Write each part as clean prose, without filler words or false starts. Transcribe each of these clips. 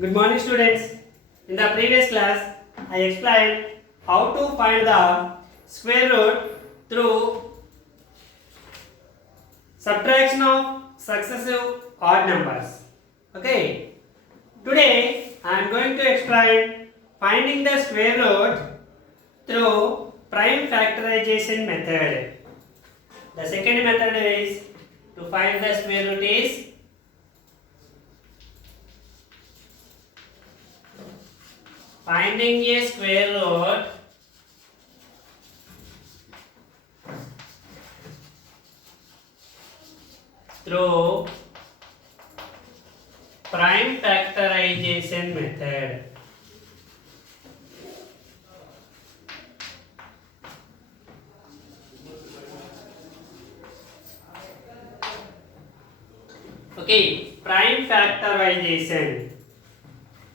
Good morning, students. In the previous class, I explained how to find the square root through subtraction of successive odd numbers. Okay. Today, I am going to explain finding the square root through prime factorization method. The second method is to find the square root is finding a square root through prime factorization method. Okay, prime factorization.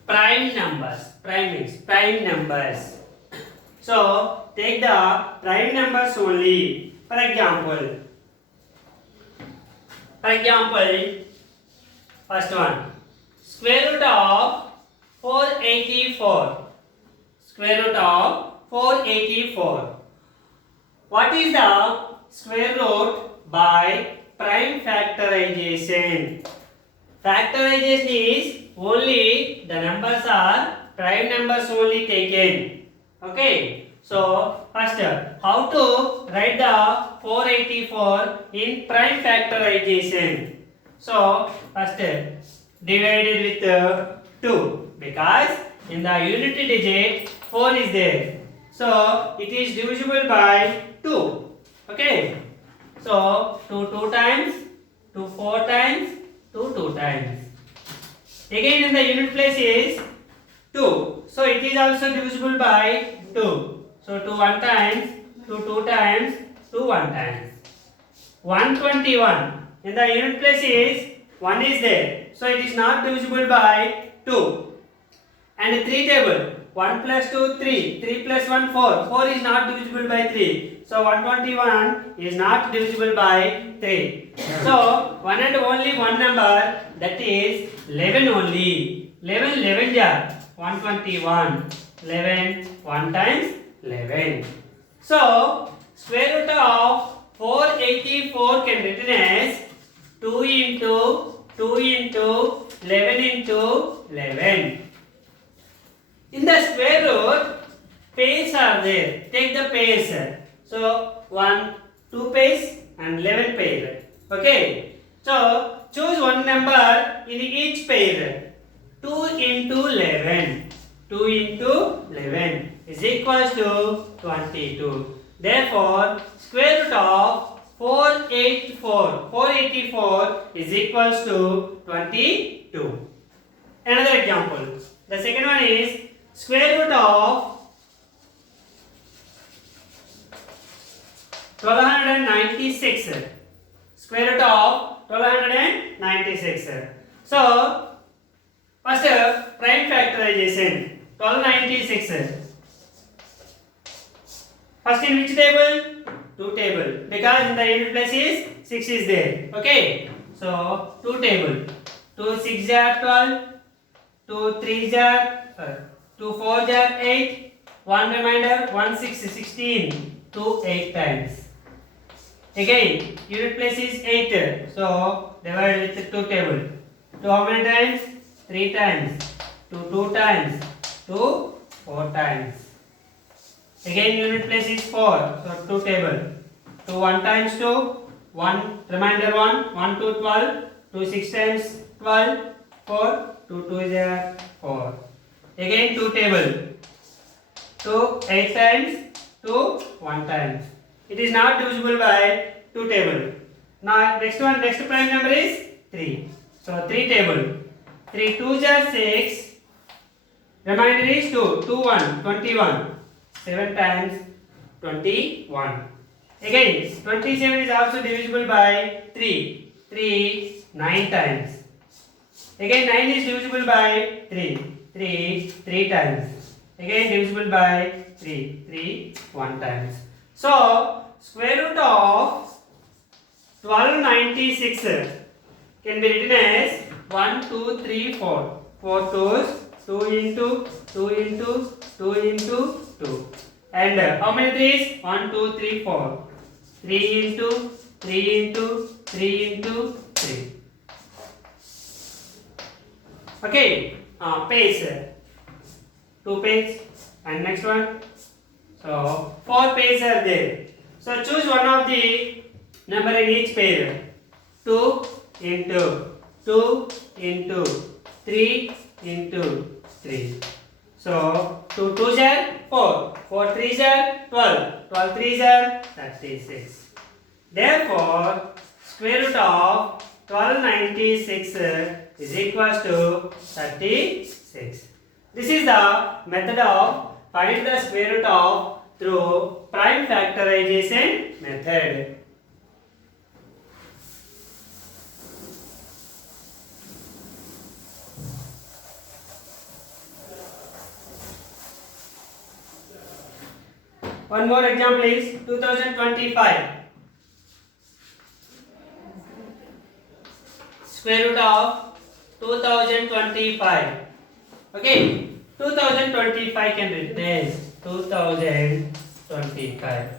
Prime numbers. Prime means prime numbers. So take the prime numbers only. For example, first one, square root of 484. Square root of 484. What is the square root by prime factorization? Factorization is only the numbers are prime numbers only taken. Okay. So first, how to write the 484 in prime factorization? So first, divided with 2 because in the unity digit 4 is there. So it is divisible by 2. Okay. So 2 times, 2 4 times, 2 times. Again in the unit place is 2. So it is also divisible by 2. So 2 1 times, 2 times, 1 times. 121. In the unit place is 1 is there. So it is not divisible by 2. And 3 table. 1 plus 2, 3. 3 plus 1, 4. 4 is not divisible by 3. So 121 is not divisible by 3. So one and only one number, that is 11 only. 11 jar. 121. 11 1 times 11. So square root of 484 can be written as 2 into 11 into 11. In the square root, pairs are there. Take the pairs. So 1, 2 pairs and 11 pair. Okay. So choose one number in each pair. 2 into 11. 2 into 11 is equals to 22. Therefore, square root of 484 is equals to 22. Another example. The second one is square root of 1296. Square root of 1296. So, first prime factorization. 1296. First in which table? 2 table. Because in the unit place is 6 is there. Okay. So 2 table. 2 6 jar 12. 2 3 jar 2 4 jar 8. 1 remainder 1 6 16. 2 8 times. Again unit place is 8. So divide with 2 table. 2 how many times? 3 times. 2 times. 2 4 times. Again unit place is 4. So 2 table. 2 1 times 2. 1 remainder 1. 1 2 12. 2 6 times 12. 4. 2 2 is 4. Again 2 table. 2 8 times. 2 1 times. It is not divisible by 2 table. Now next prime number is 3. So 3 table. 3 2 is 6. Remainder is 2. 2 1 21. 7 times 21. Again 27 is also divisible by 3. 3 9 times. Again 9 is divisible by 3. 3 times. Again divisible by 3. 1 times. So square root of 1296 can be written as 1, 2, 3, 4. 4 twos, 2 into 2 into 2 into 2. And how many threes? 1, 2, 3, 4. 3 into 3 into 3 into 3. Okay, pairs. 2 pairs. And next one. So 4 pairs are there. So choose one of the number in each pair. 2 into 2 into 3 into 3. So 2 2s are 4, 4 3s are 12, 12 3s are 36. Therefore, square root of 1296 is equals to 36. This is the method of find the square root of through prime factorization method. One more example is 2025. Square root of 2025. Okay, 2025 can written as 2025.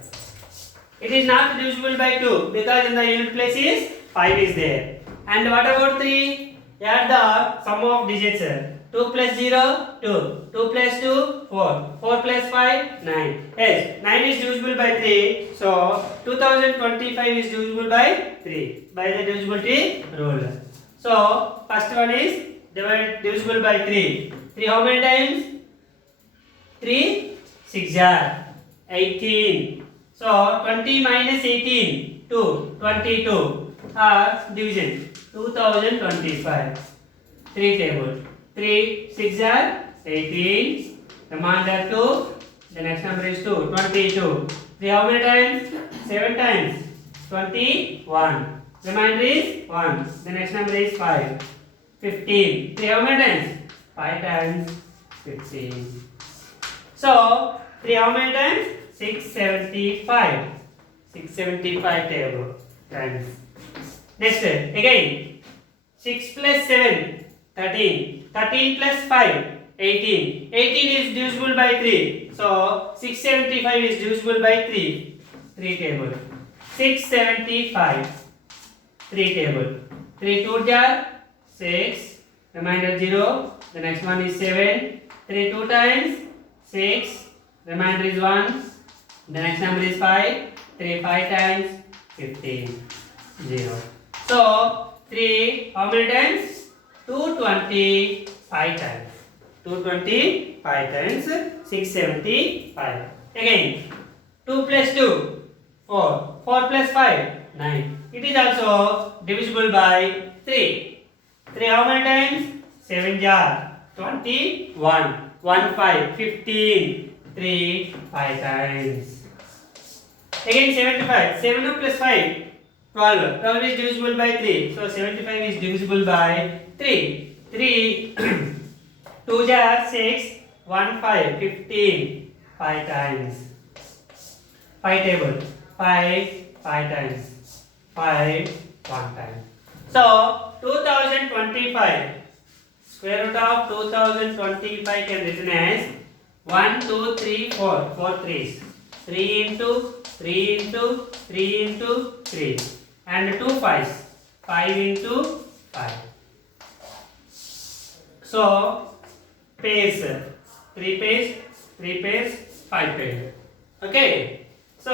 It is not divisible by 2 because in the unit place is 5 is there. And what about 3? Add the sum of digits. 2 plus 0, 2. 2 plus 2, 4. 4 plus 5, 9. Yes, 9 is divisible by 3. So, 2025 is divisible by 3. By the divisibility rule. So, first one is divisible by 3. 3 how many times? 3, 6 are 18. So, 20 minus 18, 2, 22 are division. 2025. 3 table. 3, 6 are 18. Remainder 2. The next number is 2. 22. 3 how many times? 7 times. 21. Remainder is 1. The next number is 5. 15. 3 how many times? 5 times 15. So 3 how many times? 675. 675 table times. Next again 6 plus 7 13. 13 plus 5 18. 18 is divisible by 3. So 675 is divisible by 3. 3 table. 675. 3 table. 3 2 jar 6. Remainder 0. The next one is 7. 3 2 times 6. Remainder is 1. The next number is 5. 3 5 times 15. 0. So 3 how many times? 225 times. 225 times 675. Again 2 plus 2 4. 4 plus 5 9. It is also divisible by 3. 3 how many times? 7 jar 21. 1 5 15. 3 5 times. Again 75. 7 plus 5 12. 12 is divisible by 3. So 75 is divisible by 3. 3 2 jar 6. 1 5 15. 5 times. 5 table. 5 5 times. 5 1 time. So 2025 square root of 2025 can written as 1 2 3 4 4 threes. 3 into 3 into 3 into 3 and 2 5s. 5 into 5. So pairs 3 pairs 3 pairs 5 pairs. Okay. So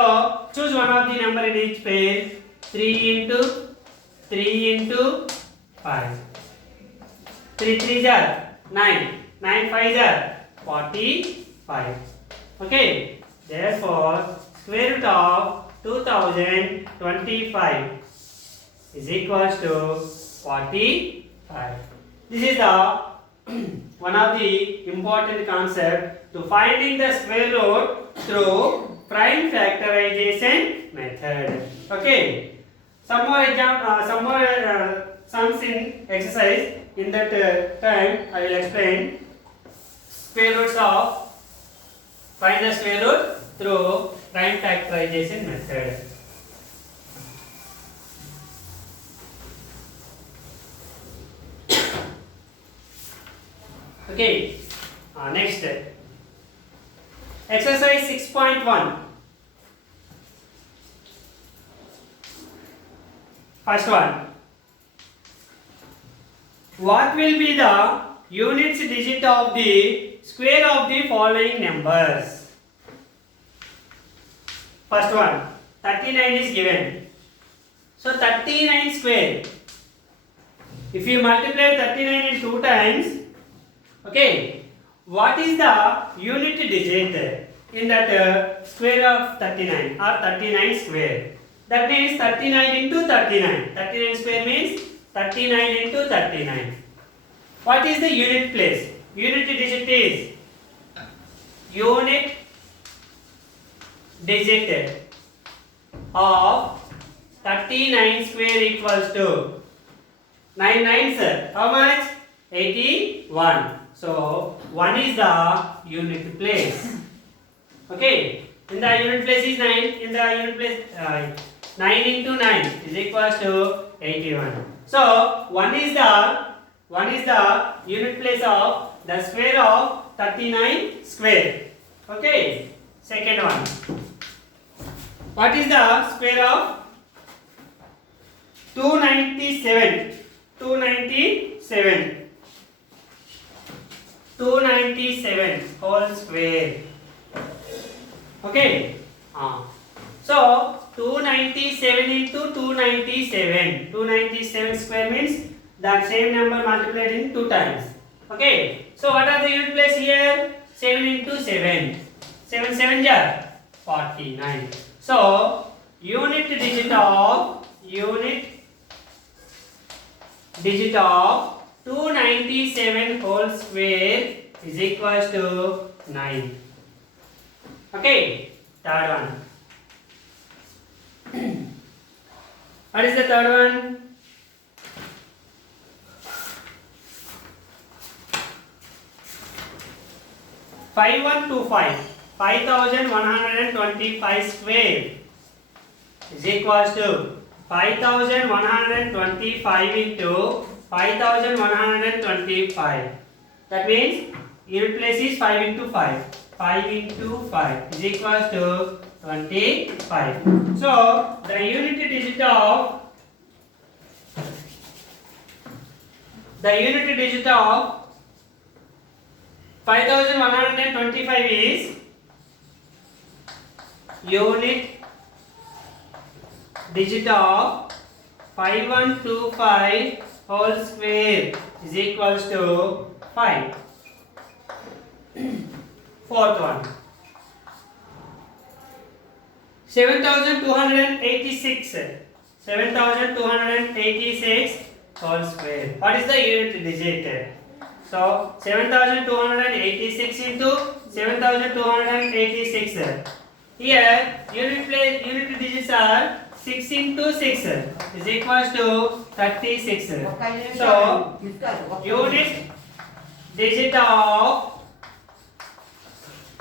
choose one of the number in each pair. 3 into 5. 3 3s are 9. 9 5s are 45. Okay. Therefore, square root of 2025 is equals to 45. This is the one of the important concept to finding the square root through prime factorization method. Okay. Some more sums in exercise. In that time, I will explain square roots of find the square root through prime factorization method. Okay. Next. Exercise 6.1. First one. What will be the units digit of the square of the following numbers? First one. 39 is given. So 39 square. If you multiply 39 in 2 times, okay, what is the unit digit in that square of 39 or 39 square? That means 39 into 39. 39 square means 39 into 39. What is the unit place? Unit digit is unit digit of 39 square equals to 9 nines. How much? 81. So 1 is the unit place. Okay. In the unit place is 9. In the unit place 9 into 9 is equals to 81. So 1 is the unit place of the square of 39 square. Okay. Second one. What is the square of 297? 297 whole square. Okay. So 297 into 297. 297 square means that same number multiplied in 2 times. Okay. So what are the unit place here? 7 into 7. 7 7 jar 49. So unit digit of 297 whole square is equals to 9. Okay. Third one. What is the third one? Five 5125 square is equals to 5125 into 5125. That means unit place is 5 into 5. 5 into 5 is equals to 25. So the unit digit of 5125 is unit digit of 5125 whole square is equals to 5. Fourth one. 7286. 7286 whole square. What is the unit digit? So 7286 into 7286. Here unit digits are 6 into 6 is equals to 36. So unit digit of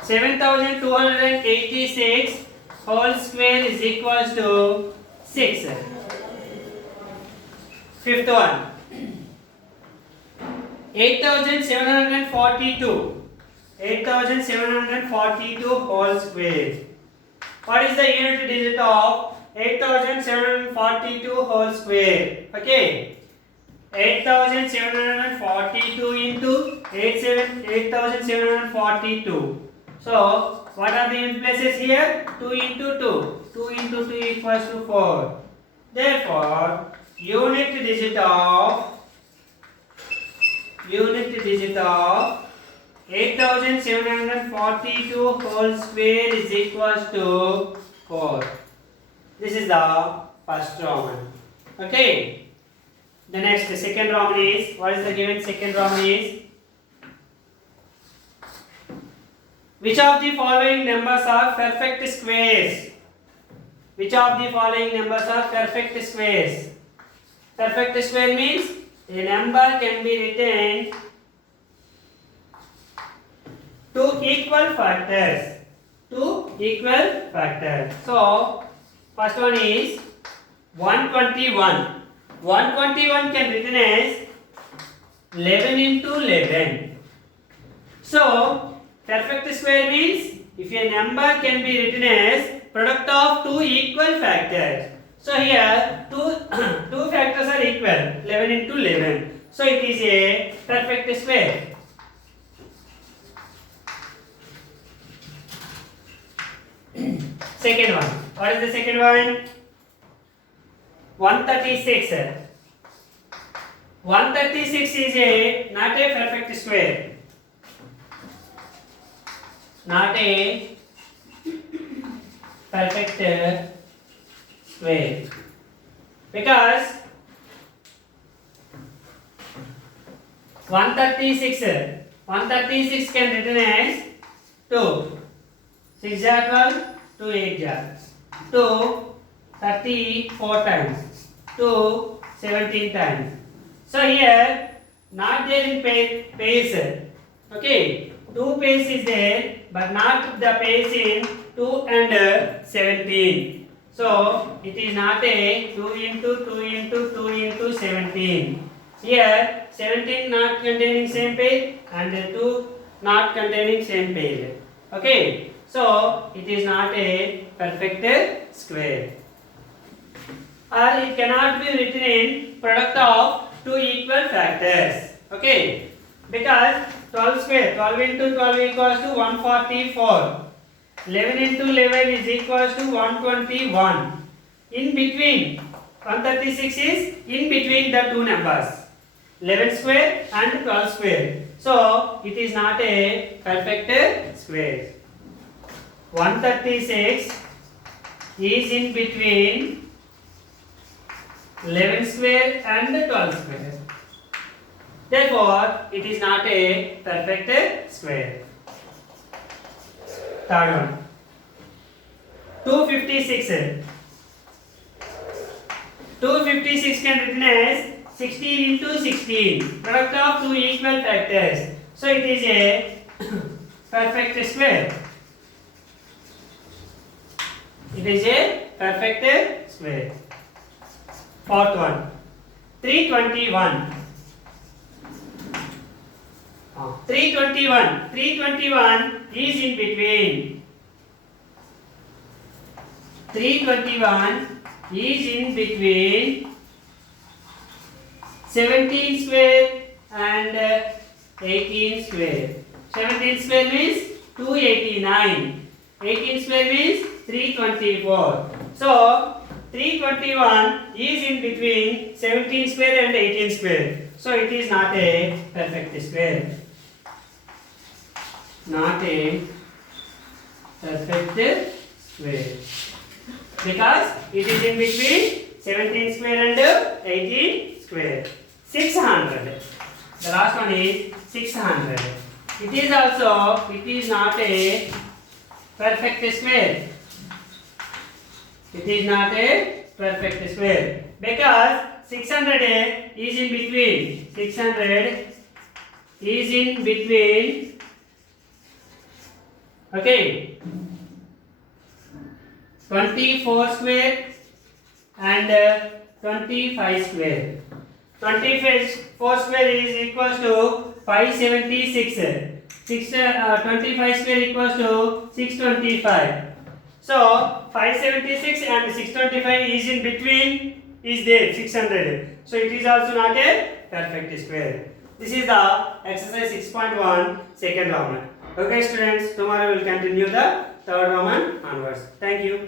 7286 whole square is equals to 6. Fifth one. 8742. 8742 whole square. What is the unit digit of 8742 whole square? Okay. 8742 into 8742. So what are the unit places here? 2 into 2. 2 into 2 equals to 4. Therefore, unit digit of 8742 whole square is equals to 4. This is the first Roman. Okay. The next, the second Roman is, what is the given second Roman is? Which of the following numbers are perfect squares? Which of the following numbers are perfect squares? Perfect square means a number can be written to equal factors. So, first one is 121. 121 can be written as 11 into 11. So perfect square means if a number can be written as product of two equal factors. So here two factors are equal, 11 into 11. So it is a perfect square. Second one. What is the second one? 136. 136 is not a perfect square. Not a perfect square. Because 136 can written as 2. 6 jar 12, 2 8 jar. 2 34 times. 2 17 times. So here not there in pairs. Okay, 2 pairs is there, but not the pairs in 2 and 17. So it is not a 2 into 2 into 2 into 17. Here 17 not containing same pair and 2 not containing same pair. Okay, so it is not a perfect square. Or it cannot be written in product of two equal factors. Okay, because 12 square, 12 into 12 equals to 144. 11 into 11 is equals to 121. In between, 136 is in between the two numbers, 11 square and 12 square. So it is not a perfect square. 136 is in between 11 square and 12 square. Therefore, it is not a perfect square. Third one. 256. 256 can written as 16 into 16. Product of two equal factors. So it is a perfect square. It is a perfect square. Fourth one. 321. 321 is in between. 321 is in between 17 square and 18 square. 17 square means 289. 18 square means 324. So 321 is in between 17 square and 18 square. So it is not a perfect square. Not a perfect square. Because it is in between 17 square and 18 square. 600. The last one is 600. It is not a perfect square. It is not a perfect square. Because 600 is in between. 600 is in between. Okay, 24 square and 25 square. 24 square is equals to 576. 25 square equals to 625. So 576 and 625 is in between, is there 600. So it is also not a perfect square. This is the exercise 6.1 second Roman. Okay students, tomorrow we will continue the third Roman onwards. Thank you.